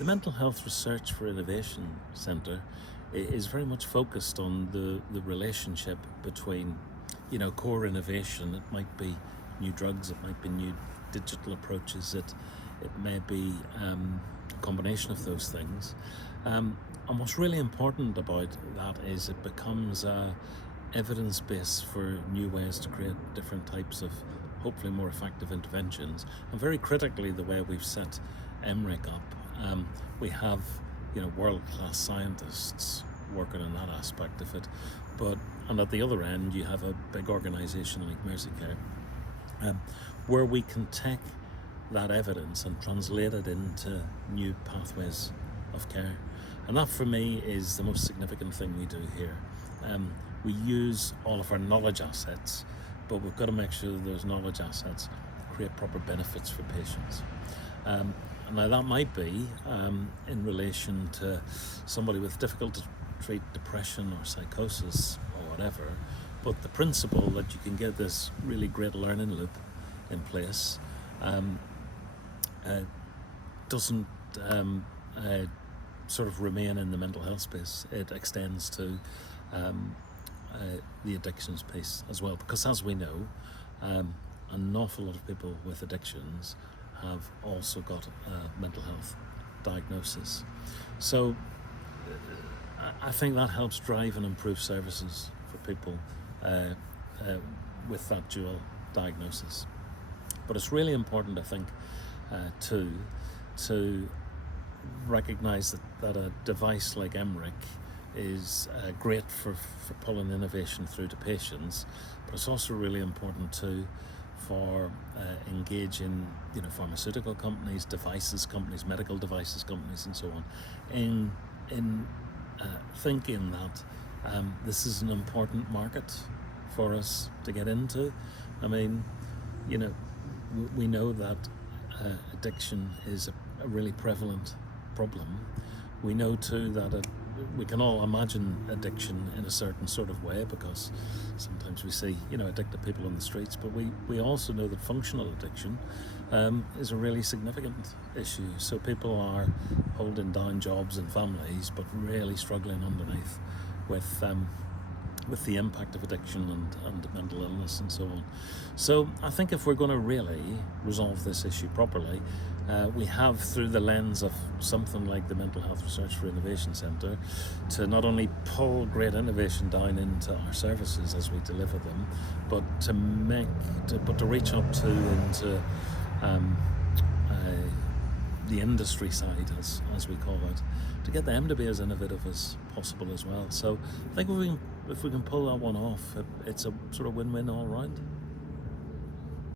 The Mental Health Research for Innovation Centre is very much focused on the relationship between, core innovation. It might be new drugs, it might be new digital approaches, it may be a combination of those things. And what's really important about that is it becomes a evidence base for new ways to create different types of hopefully more effective interventions. And very critically, the way we've set M-RIC up, we have world-class scientists working on that aspect of it, and at the other end you have a big organisation like Mersey, where we can take that evidence and translate it into new pathways of care. And that for me is the most significant thing we do here. We use all of our knowledge assets, but we've got to make sure that those knowledge assets create proper benefits for patients. Now that might be in relation to somebody with difficult to treat depression or psychosis or whatever, but the principle that you can get this really great learning loop in place doesn't sort of remain in the mental health space. It extends to the addictions piece as well, because as we know, an awful lot of people with addictions have also got a mental health diagnosis. So I think that helps drive and improve services for people with that dual diagnosis. But it's really important, I think, to recognise that a device like M-RIC is great for pulling innovation through to patients, but it's also really important too for engaging pharmaceutical companies, devices companies, medical devices companies and so on in thinking that this is an important market for us to get into. I mean, we know that addiction is a really prevalent problem. We know too that we can all imagine addiction in a certain sort of way, because sometimes we see addicted people on the streets, but we also know that functional addiction is a really significant issue. So people are holding down jobs and families, but really struggling underneath with the impact of addiction and mental illness and so on. So I think if we're going to really resolve this issue properly, we have, through the lens of something like the Mental Health Research for Innovation Centre, to not only pull great innovation down into our services as we deliver them, but to reach up into the industry side, as we call it, to get them to be as innovative as possible as well. So I think if we can pull that one off, it's a sort of win-win all round.